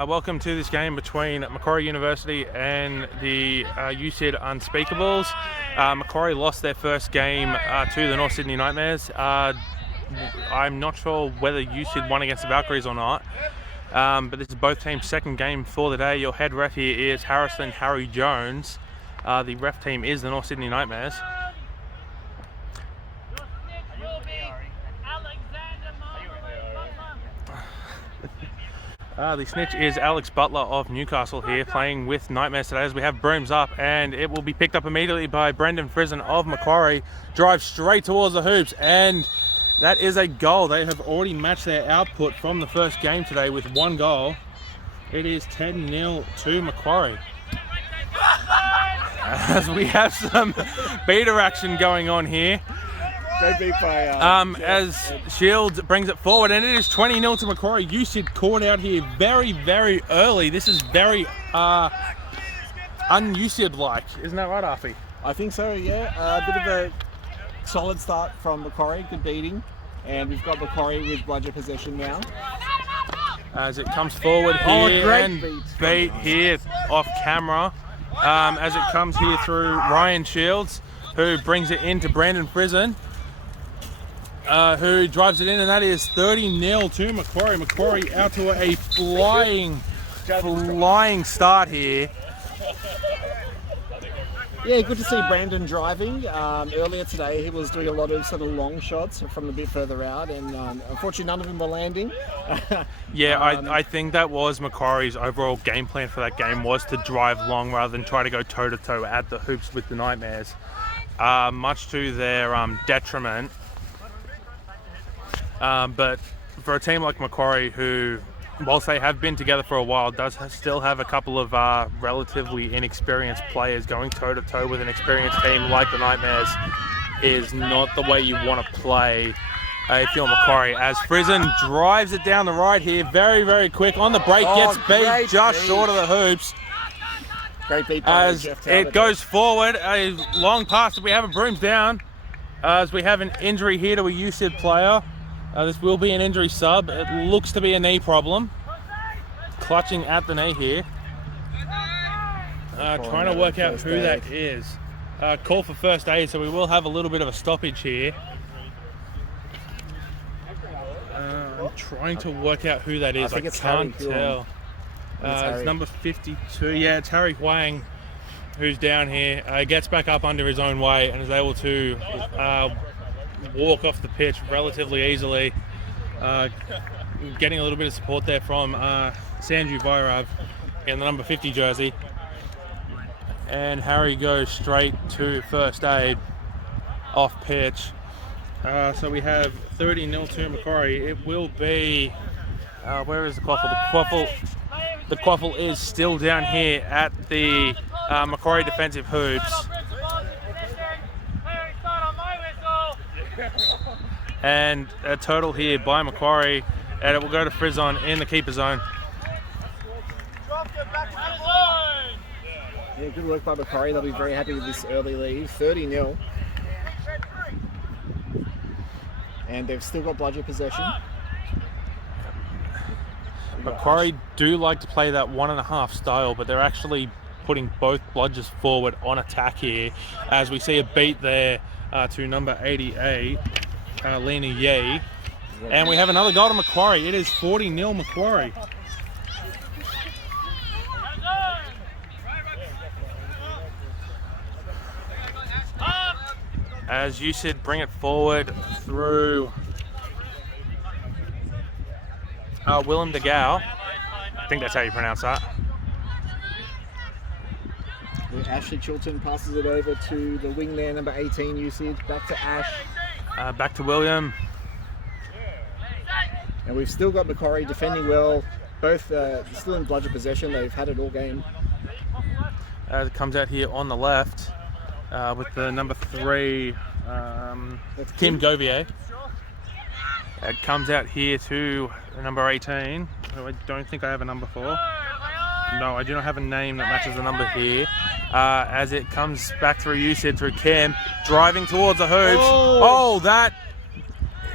Welcome to this game between Macquarie University and the USYD Unspeakables. Macquarie lost their first game to the North Sydney Nightmares. I'm not sure whether USYD won against the Valkyries or not, but this is both teams' second game for the day. Your head ref here is Harry Jones. The ref team is the North Sydney Nightmares. The snitch is Alex Butler of Newcastle here, playing with Nightmares today as we have brooms up, and it will be picked up immediately by Brendan Frizen of Macquarie. Drives straight towards the hoops, and that is a goal. They have already matched their output from the first game today with one goal. It is 10-0 to Macquarie. As we have some beater action going on here. As Shields brings it forward, and it is 20-0 to Macquarie. USYD caught out here very, very early. This is very un-USYD-like. Isn't that right, Arfy? I think so, yeah. A bit of a solid start from Macquarie, good beating. And we've got Macquarie with bludger possession now. As it comes forward here, and beat here off camera. As it comes here through Ryan Shields, who brings it into Brandon Frizen. Who drives it in, and that is 30-0 to Macquarie. Macquarie out to a flying start here. Yeah, good to see Brandon driving. Earlier today, he was doing a lot of sort of long shots from a bit further out, and unfortunately, none of them were landing. Yeah, I think that was Macquarie's overall game plan for that game, was to drive long rather than try to go toe-to-toe at the hoops with the Nightmares, much to their detriment. But for a team like Macquarie, who, whilst they have been together for a while, does still have a couple of relatively inexperienced players, going toe-to-toe with an experienced team like the Nightmares is not the way you want to play if you're Macquarie. As Frizen drives it down the right here, very, very quick on the break, gets beat just short of the hoops. Great beat as it goes forward, a long pass, we have a brooms down, as we have an injury here to a USYD player. This will be an injury sub. It looks to be a knee problem. Clutching at the knee here. Trying to work out who that is. Call for first aid, so we will have a little bit of a stoppage here. I'm trying to work out who that is. I can't tell. It's number 52. Yeah, it's Harry Huang, who's down here. Gets back up under his own weight and is able to walk off the pitch relatively easily, getting a little bit of support there from Sanju Vairav in the number 50 jersey, and Harry goes straight to first aid off pitch. So we have 30-0 to Macquarie. It will be where is the quaffle? The quaffle is still down here at the Macquarie defensive hoops. And a total here by Macquarie, and it will go to Frizen in the keeper zone. Yeah, good work by Macquarie. They'll be very happy with this early lead, 30-0. And they've still got bludger possession. Macquarie do like to play that 1.5 style, but they're actually putting both bludgers forward on attack here, as we see a beat there to number 88. Lena Ye, and we have another goal to Macquarie. It is 40-0 Macquarie. As USYD bring it forward through Willem de Gauw. I think that's how you pronounce that. Ashley Chilton passes it over to the wingman, number 18, USYD. Back to Ash. Back to William. And we've still got Macquarie defending well. Both still in bludger possession. They've had it all game. As it comes out here on the left with the number 3, Kim Govier. It comes out here to number 18. I don't think I have a number for. No, I do not have a name that matches the number here. As it comes back through USYD, through Kim, driving towards the hoops. Oh, that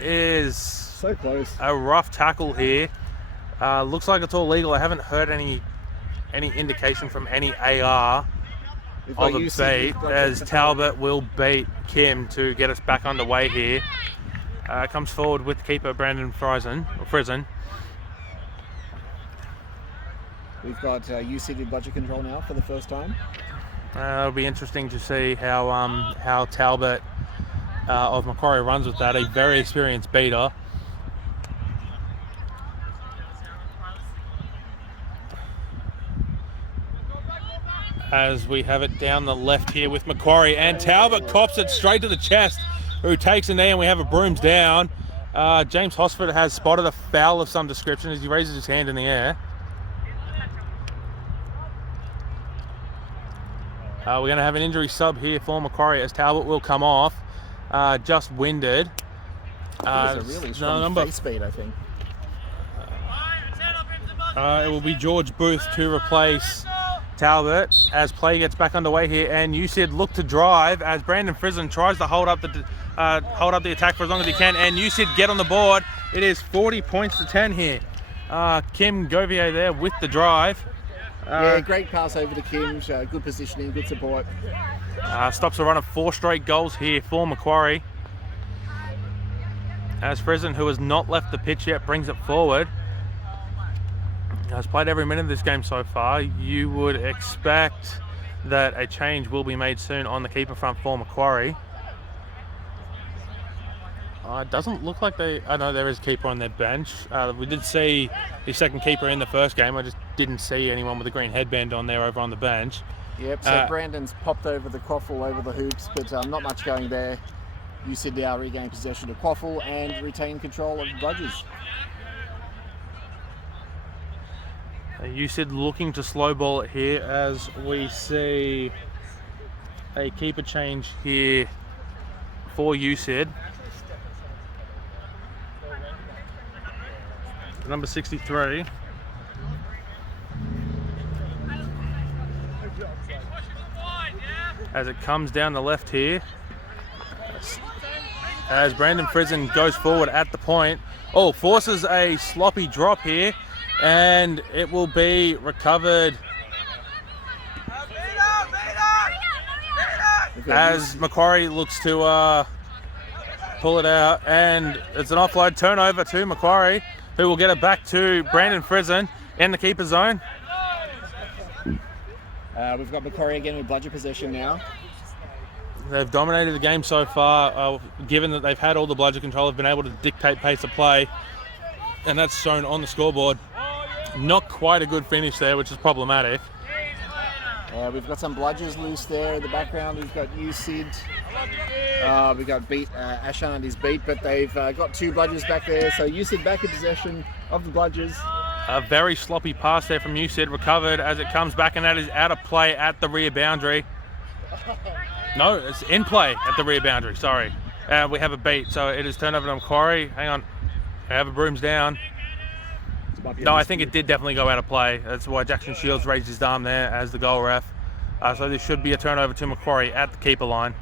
is so close. A rough tackle here. Looks like it's all legal. I haven't heard any indication from any AR of a beat, as Talbot will beat Kim to get us back underway here. Comes forward with keeper Brandon Friesen. We've got USYD budget control now for the first time. It'll be interesting to see how Talbot of Macquarie runs with that. A very experienced beater. As we have it down the left here with Macquarie, and Talbot cops it straight to the chest, who takes a knee, and we have a brooms down. James Hosford has spotted a foul of some description as he raises his hand in the air. We're going to have an injury sub here for Macquarie as Talbot will come off. Just winded. It's a really strong face speed, I think. It will be George Booth to replace Talbot as play gets back underway here, and USYD look to drive as Brandon Friesen tries to hold up the attack for as long as he can, and USYD get on the board. It is 40 points to 10 here. Kim Govier there with the drive. Yeah, great pass over to Kim. Good positioning, good support. Stops a run of 4 straight goals here for Macquarie. As Friesen, who has not left the pitch yet, brings it forward. Has played every minute of this game so far. You would expect that a change will be made soon on the keeper front for Macquarie. It doesn't look like I know there is a keeper on their bench. We did see the second keeper in the first game. I just didn't see anyone with a green headband on there over on the bench. Yep, so Brandon's popped over the quaffle over the hoops, but not much going there. USYD now regain possession of quaffle and retain control of the Bludgers. USYD looking to slow ball it here as we see a keeper change here for USYD. Number 63. As it comes down the left here. As Brandon Friesen goes forward at the point. Oh, forces a sloppy drop here. And it will be recovered as Macquarie looks to pull it out, and it's an offload turnover to Macquarie, who will get it back to Brandon Friesen in the keeper zone. We've got Macquarie again with Bludger possession now. They've dominated the game so far, given that they've had all the Bludger control, have been able to dictate pace of play, and that's shown on the scoreboard. Not quite a good finish there, which is problematic. We've got some Bludgers loose there in the background. We've got USYD. We've got Ashan and his beat, but they've got 2 Bludgers back there. So USYD back in possession of the Bludgers. A very sloppy pass there from USYD, recovered as it comes back, and that is out of play at the rear boundary. No, it's in play at the rear boundary, sorry. We have a beat, so it is turned over to Macquarie. Hang on, we have a brooms down. No, I think it did definitely go out of play. That's why Jackson Shields raised his arm there as the goal ref. So there should be a turnover to Macquarie at the keeper line.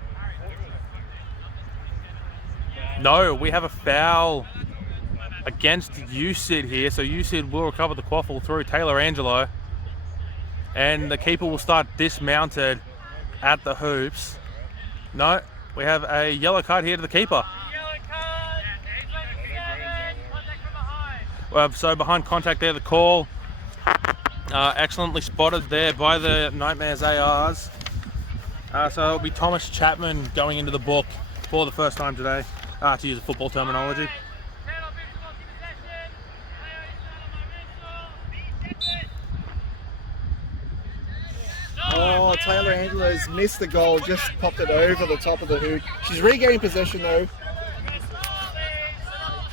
No, we have a foul against USYD here. So USYD will recover the quaffle through Taylor Angelo. And the keeper will start dismounted at the hoops. No, we have a yellow card here to the keeper. So behind contact there, the call. Excellently spotted there by the Nightmares ARs. So it'll be Thomas Chapman going into the book for the first time today, to use a football terminology. Oh, Taylor Angelo's missed the goal, just popped it over the top of the hoop. She's regained possession though.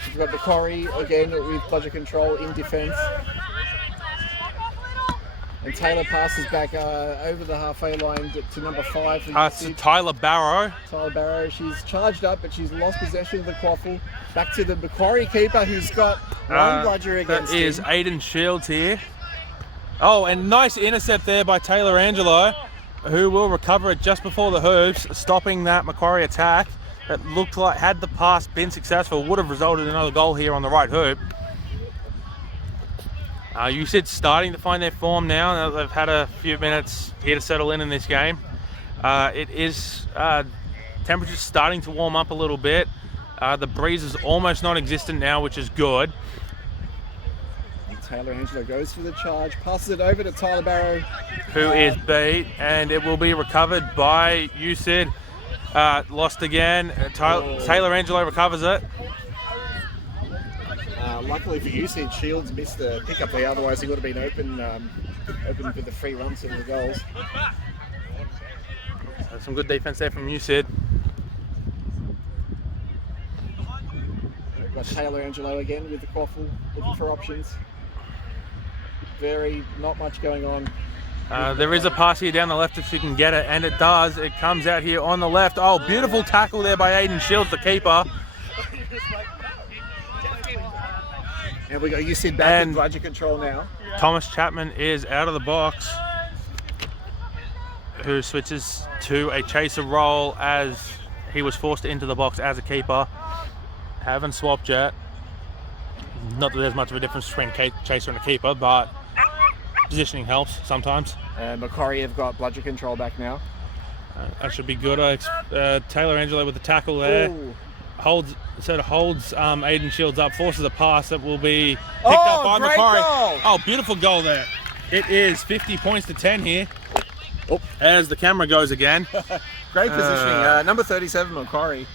We've got Macquarie again with Bludger control in defence. And Taylor passes back over the halfway line to number 5. To Tyler Barrow. Tyler Barrow, she's charged up, but she's lost possession of the quaffle. Back to the Macquarie keeper, who's got one Bludger against him. That is Aiden Shields here. Oh, and nice intercept there by Taylor Angelo, who will recover it just before the hoops, stopping that Macquarie attack. That looked like, had the pass been successful, would have resulted in another goal here on the right hoop. USYD's starting to find their form now. They've had a few minutes here to settle in this game. It is temperatures starting to warm up a little bit. The breeze is almost non-existent now, which is good. Taylor Angelo goes for the charge, passes it over to Tyler Barrow, who is beat, and it will be recovered by USYD. Lost again. Taylor Angelo recovers it. Luckily for USYD, Shields missed the pickup there, otherwise he would have been open for the free runs to the goals. So some good defense there from USYD. We've got Taylor Angelo again with the quaffle, looking for options. Not much going on. There is a pass here down the left if she can get it, and it does. It comes out here on the left. Oh, beautiful tackle there by Aiden Shields, the keeper. And we got USYD back in bludger control now. Thomas Chapman is out of the box, who switches to a chaser role as he was forced into the box as a keeper. Haven't swapped yet. Not that there's much of a difference between chaser and a keeper, but positioning helps sometimes. Macquarie have got bludger control back now. That should be good. Taylor Angelo with the tackle there. Ooh. Holds Aiden Shields up, forces a pass that will be picked up by Macquarie. Goal. Oh, beautiful goal there. It is 50 points to 10 here. As the camera goes again. Great positioning. Number 37, Macquarie.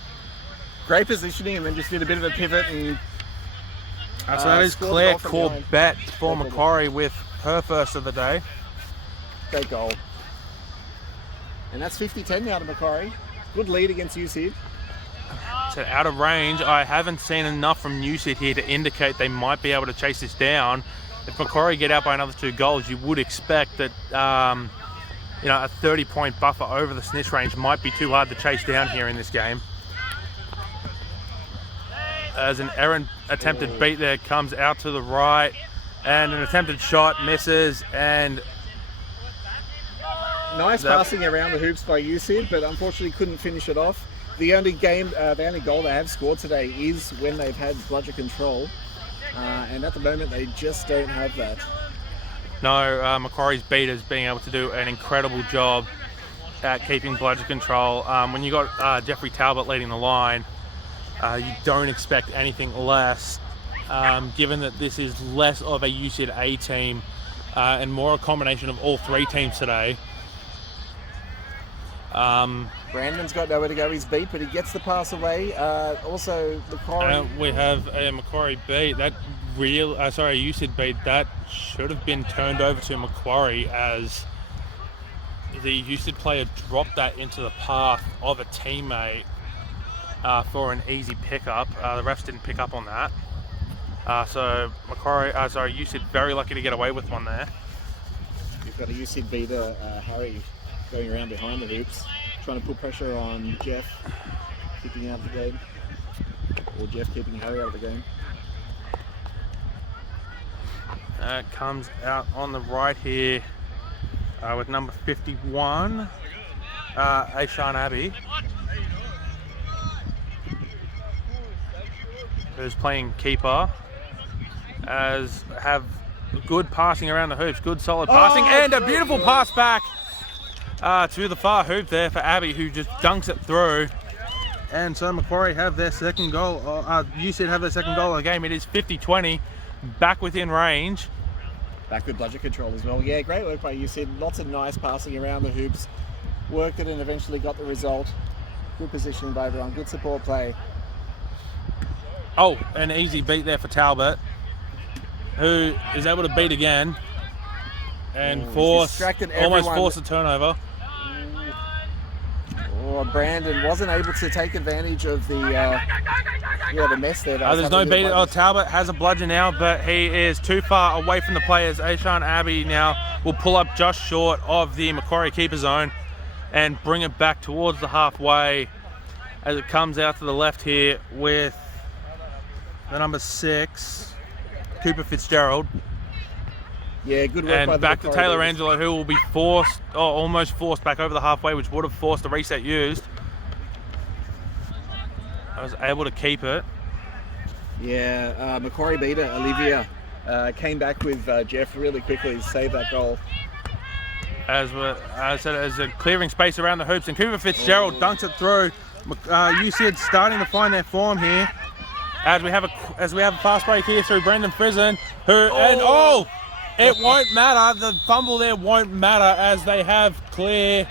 Great positioning, and then just did a bit of a pivot. And so that is Claire Corbett for Macquarie with her first of the day. Great goal. And that's 50-10 now to Macquarie. Good lead against USYD. So out of range, I haven't seen enough from USYD here to indicate they might be able to chase this down. If Macquarie get out by another 2 goals, you would expect that a 30-point buffer over the snitch range might be too hard to chase down here in this game. As an errant attempted beat there comes out to the right, and an attempted shot misses, and nice passing around the hoops by USYD, but unfortunately couldn't finish it off. The only goal they have scored today is when they've had bludger control, and at the moment they just don't have that. No, Macquarie's beaters being able to do an incredible job at keeping bludger control. When you got Jeffrey Talbot leading the line, you don't expect anything less, given that this is less of a USYD A team and more a combination of all 3 teams today. Brandon's got nowhere to go, he's beat, but he gets the pass away. Also, Macquarie. We have a Macquarie beat. USYD beat. That should have been turned over to Macquarie as the USYD player dropped that into the path of a teammate for an easy pickup. The refs didn't pick up on that. So USYD very lucky to get away with one there. You've got a USYD beater, Harry, going around behind the hoops, trying to put pressure on Jeff, keeping out of the game, or Jeff keeping Harry out of the game. Comes out on the right here with number 51, Aishan Abbey, who's playing keeper, as have good passing around the hoops, good solid passing, and a beautiful pass back to the far hoop there for Abbey, who just dunks it through. And so Macquarie have their second goal, USYD have their second goal of the game. It is 50-20, back within range. Back with bludger control as well. Yeah, great work by USYD. Lots of nice passing around the hoops. Worked it and eventually got the result. Good positioning by everyone, good support play. Oh, an easy beat there for Talbot, who is able to beat again and almost force a turnover. Brandon wasn't able to take advantage of the mess there. There's no beat. Talbot has a bludger now, but he is too far away from the players. Aishan Abbey now will pull up just short of the Macquarie keeper zone and bring it back towards the halfway as it comes out to the left here with the number 6, Cooper Fitzgerald. Yeah, good work. And back to Taylor Angelo, who will be almost forced back over the halfway, which would have forced the reset used. I was able to keep it. Yeah, Macquarie beater, Olivia, came back with Jeff really quickly to save that goal. As a clearing space around the hoops, and Cooper Fitzgerald dunks it through. USYD starting to find their form here. As we have a fast break here through Brendan Frizen, it won't matter. The fumble there won't matter as they have clear.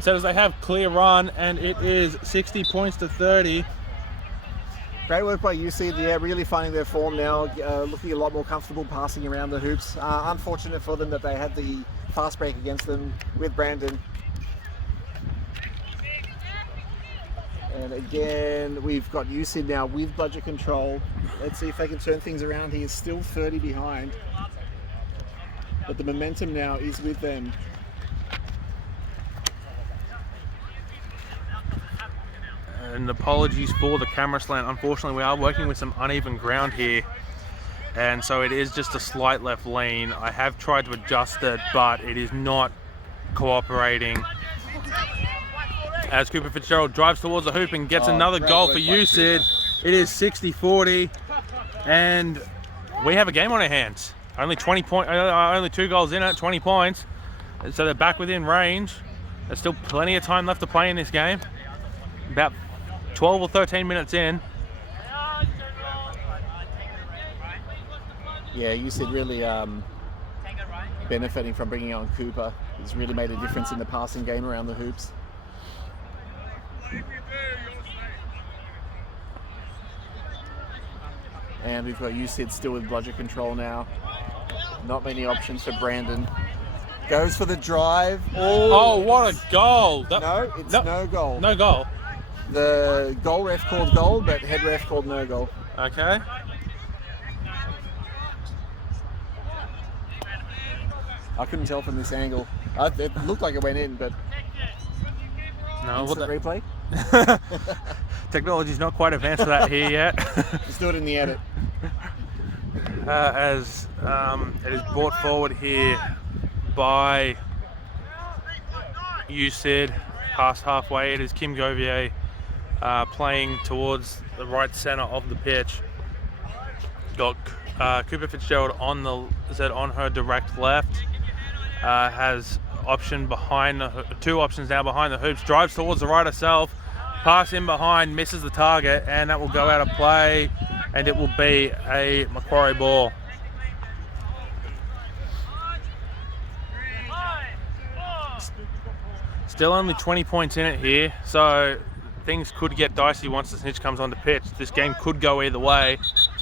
So as they have clear run, and it is 60 points to 30. Great work by USYD, yeah, really finding their form now, looking a lot more comfortable passing around the hoops. Unfortunate for them that they had the fast break against them with Brandon. And again, we've got USYD now with budget control. Let's see if they can turn things around here. Still 30 behind. But the momentum now is with them. And apologies for the camera slant. Unfortunately, we are working with some uneven ground here. And so it is just a slight left lean. I have tried to adjust it, but it is not cooperating. As Cooper Fitzgerald drives towards the hoop and gets another goal for USYD. It is 60-40, and we have a game on our hands. Only 2 goals in at 20 points, so they're back within range. There's still plenty of time left to play in this game. About 12 or 13 minutes in. Yeah, USYD really benefiting from bringing on Cooper. It's really made a difference in the passing game around the hoops. And we've got USYD still with budget control now. Not many options for Brandon. Goes for the drive. Oh, what a goal! No, it's no goal. No goal. The goal ref called goal, but head ref called no goal. Okay. I couldn't tell from this angle. It looked like it went in, but no. Instant replay. Technology's not quite advanced for that here yet. Let's do it in the edit. As it is brought forward here by USYD, past halfway. It is Kim Govier playing towards the right centre of the pitch. Got Cooper Fitzgerald on her direct left. Has option behind two options now behind the hoops. Drives towards the right herself. Pass in behind, misses the target, and that will go out of play, and it will be a Macquarie ball. Still only 20 points in it here, so things could get dicey once the snitch comes on the pitch. This game could go either way,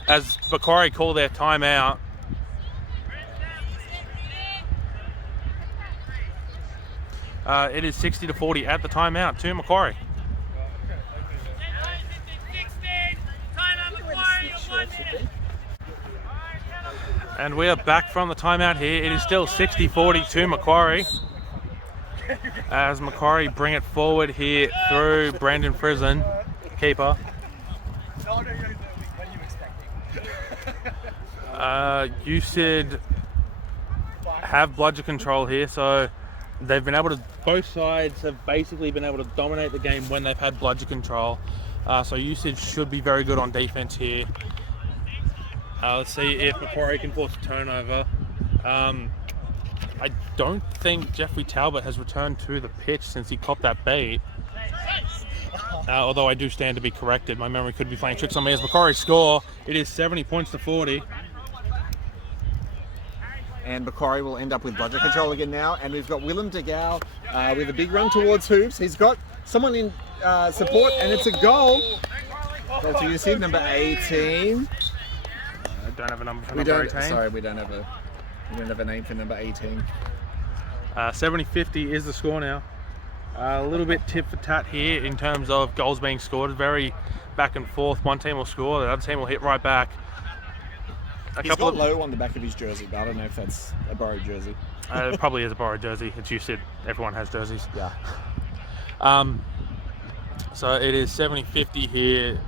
as Macquarie call their timeout. It is 60-40 at the timeout to Macquarie. And we are back from the timeout here. It is still 60-40 to Macquarie. As Macquarie bring it forward here through Brandon Frizen, keeper. USYD have bludger control here, so they've been able to, both sides have basically been able to dominate the game when they've had bludger control. So USYD should be very good on defense here. Let's see if Macquarie can force a turnover. I don't think Jeffrey Talbot has returned to the pitch since he copped that bait. Although I do stand to be corrected. My memory could be playing tricks on me. As Macquarie score, it is 70 points to 40. And Macquarie will end up with budget control again now. And we've got Willem de Gauw with a big run towards hoops. He's got someone in support, and it's a goal. Goal to USYD, number 18. I don't have a number for number 18. Sorry, we don't have a name for number 18. 70-50 is the score now. A little bit tit for tat here in terms of goals being scored. Very back and forth. One team will score, the other team will hit right back. He's got low on the back of his jersey, but I don't know if that's a borrowed jersey. It probably is a borrowed jersey. It's USYD. Everyone has jerseys. Yeah. So it is 70-50 here.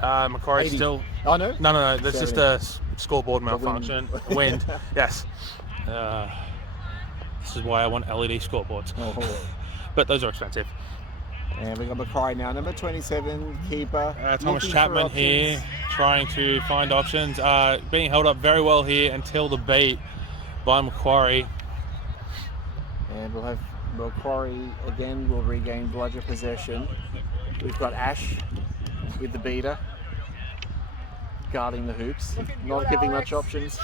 Macquarie 80. still... Oh, no? No. That's 70. just a scoreboard malfunction. Wind. Yes. This is why I want LED scoreboards. Oh. But those are expensive. And we got Macquarie now, number 27, keeper. Thomas Chapman here, trying to find options. Being held up very well here until the beat by Macquarie. And we'll have Macquarie again, will regain bludger possession. We've got Ash with the beater, guarding the hoops, not giving much options.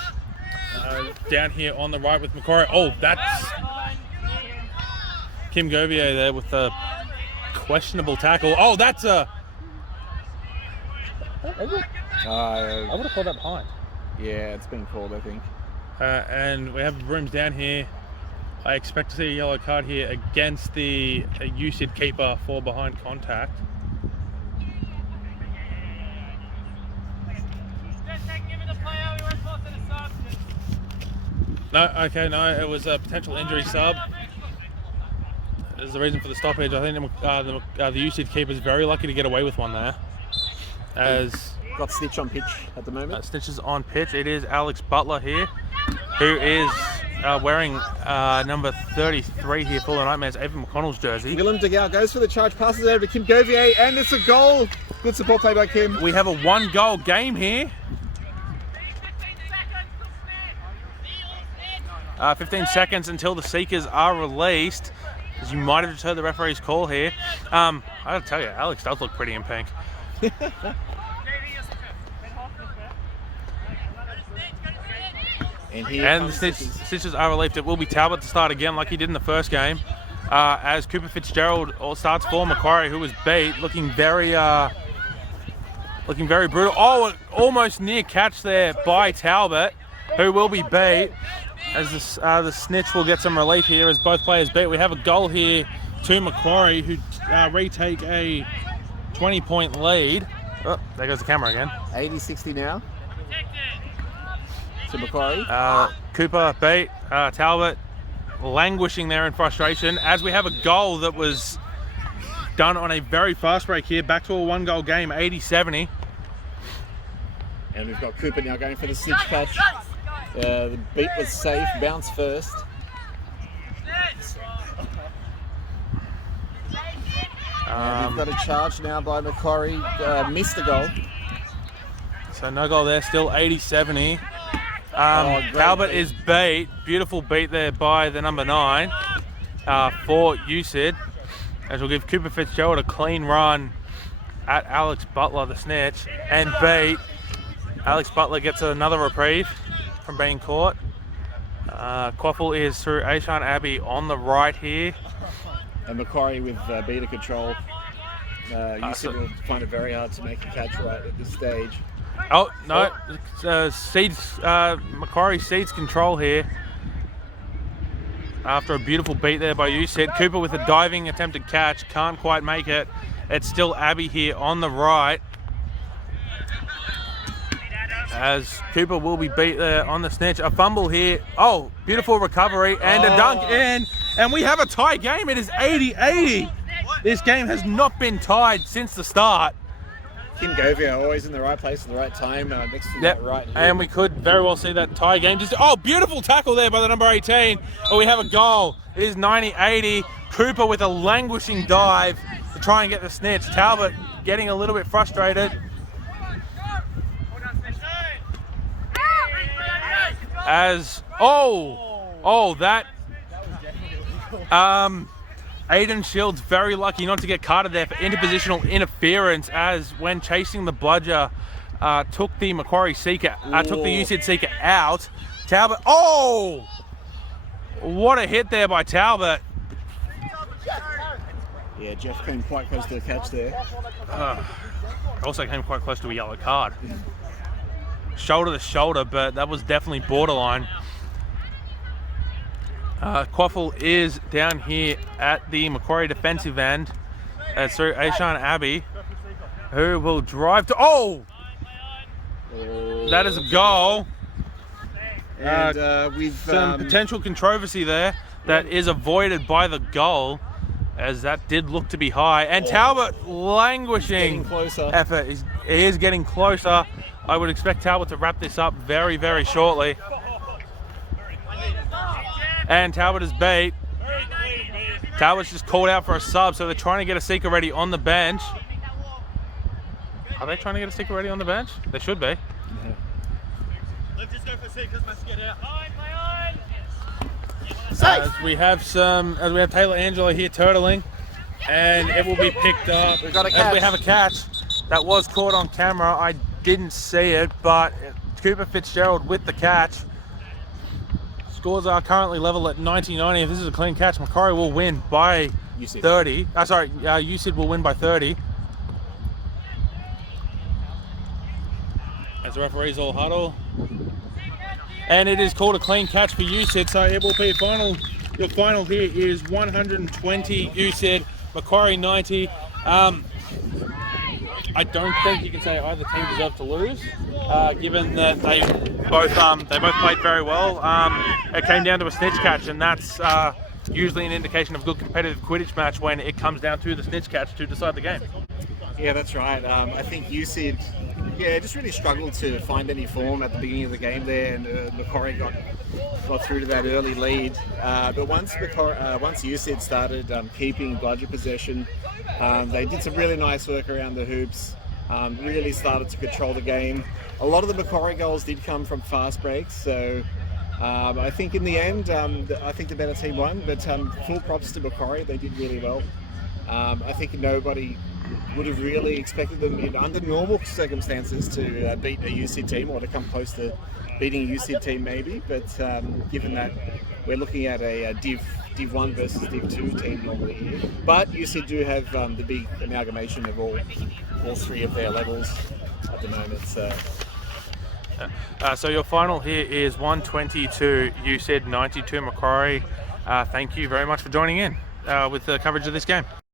Down here on the right with Macquarie. Oh, that's Kim Govier there with the questionable tackle. Oh, that's a... I would have called that behind. Yeah, it's been called, I think. And we have rooms down here. I expect to see a yellow card here against the USYD keeper for behind contact. No, okay, no, it was a potential injury sub. Is the reason for the stoppage. I think the USYD keeper is very lucky to get away with one there. As got Stitch on pitch at the moment. Stitch is on pitch. It is Alex Butler here, who is wearing number 33 here for the Nightmares, Evan McConnell's jersey. Willem DeGale goes for the charge, passes over to Kim Govier, and it's a goal. Good support play by Kim. We have a 1-goal game here. 15 seconds until the Seekers are released. As you might have just heard the referee's call here. I gotta tell you, Alex does look pretty in pink. And the Stitches are relieved. It will be Talbot to start again like he did in the first game. As Cooper Fitzgerald starts for Macquarie, who was beat, looking very brutal. Oh, almost near catch there by Talbot, who will be beat. As the Snitch will get some relief here as both players beat. We have a goal here to Macquarie, who retake a 20-point lead. Oh, there goes the camera again. 80-60 now to Macquarie. Cooper beat Talbot, languishing there in frustration, as we have a goal that was done on a very fast break here. Back to a 1-goal game, 80-70. And we've got Cooper now going for the Snitch catch. The beat was safe, bounce first. We've got a charge now by Macquarie, missed the goal. So no goal there, still 80-70. Talbot is beat, beautiful beat there by the number 9 for USYD. As we'll give Cooper Fitzgerald a clean run at Alex Butler, the Snitch, and beat. Alex Butler gets another reprieve from being caught. Quaffle is through Aishan Abbey on the right here. And Macquarie with beater control. USYD will find it very hard to make a catch right at this stage. Oh, no. Macquarie cedes control here. After a beautiful beat there by USYD. Cooper with a diving attempted catch. Can't quite make it. It's still Abbey here on the right. As Cooper will be beat there on the Snitch. A fumble here. Oh, beautiful recovery and a dunk in. And we have a tie game. It is 80-80. This game has not been tied since the start. Kim Govier always in the right place at the right time. Next to that right here. And we could very well see that tie game. Beautiful tackle there by the number 18. Oh, we have a goal. It is 90-80. Cooper with a languishing dive to try and get the Snitch. Talbot getting a little bit frustrated. Aiden Shields very lucky not to get carded there for interpositional interference, as when chasing the bludger took the Macquarie Seeker, took the USYD Seeker out. Talbot, what a hit there by Talbot. Yeah, Jeff came quite close to the catch there. Also came quite close to a yellow card. Shoulder to shoulder, but that was definitely borderline. Quaffle is down here at the Macquarie defensive end. Through Aishan Abbey, who will drive to... that is a goal. And we've some potential controversy there that is avoided by the goal, as that did look to be high. And Talbot languishing effort. He is getting closer. I would expect Talbot to wrap this up very, very shortly. And Talbot is beat. Talbot's just called out for a sub, so they're trying to get a seeker ready on the bench. Are they trying to get a seeker ready on the bench? They should be. Let's just go for seekers, let's get out. As we have Taylor Angela here turtling, and it will be picked up. We've got a As catch. we have a catch that was caught on camera. I didn't see it, but Cooper Fitzgerald with the catch. Scores are currently level at 90-90. If this is a clean catch, Macquarie will win by USYD. 30. USYD will win by 30. As the referees all huddle. And it is called a clean catch for USYD, so it will be final. Your final here is 120 USYD, Macquarie 90. I don't think you can say either team deserved to lose, given that they both played very well. It came down to a snitch catch, and that's usually an indication of a good competitive Quidditch match when it comes down to the snitch catch to decide the game. Yeah, that's right. I think USYD, just really struggled to find any form at the beginning of the game there, and Macquarie got through to that early lead. But once USYD started keeping bludger possession, they did some really nice work around the hoops. Really started to control the game. A lot of the Macquarie goals did come from fast breaks, so I think in the end, I think the better team won. But full props to Macquarie; they did really well. I think nobody would have really expected them under normal circumstances to beat a USYD team, or to come close to beating a USYD team maybe, but given that we're looking at a Div 1 versus Div 2 team normally here. But USYD do have the big amalgamation of all three of their levels at the moment. So your final here is 122 USYD, 92 Macquarie. Thank you very much for joining in with the coverage of this game.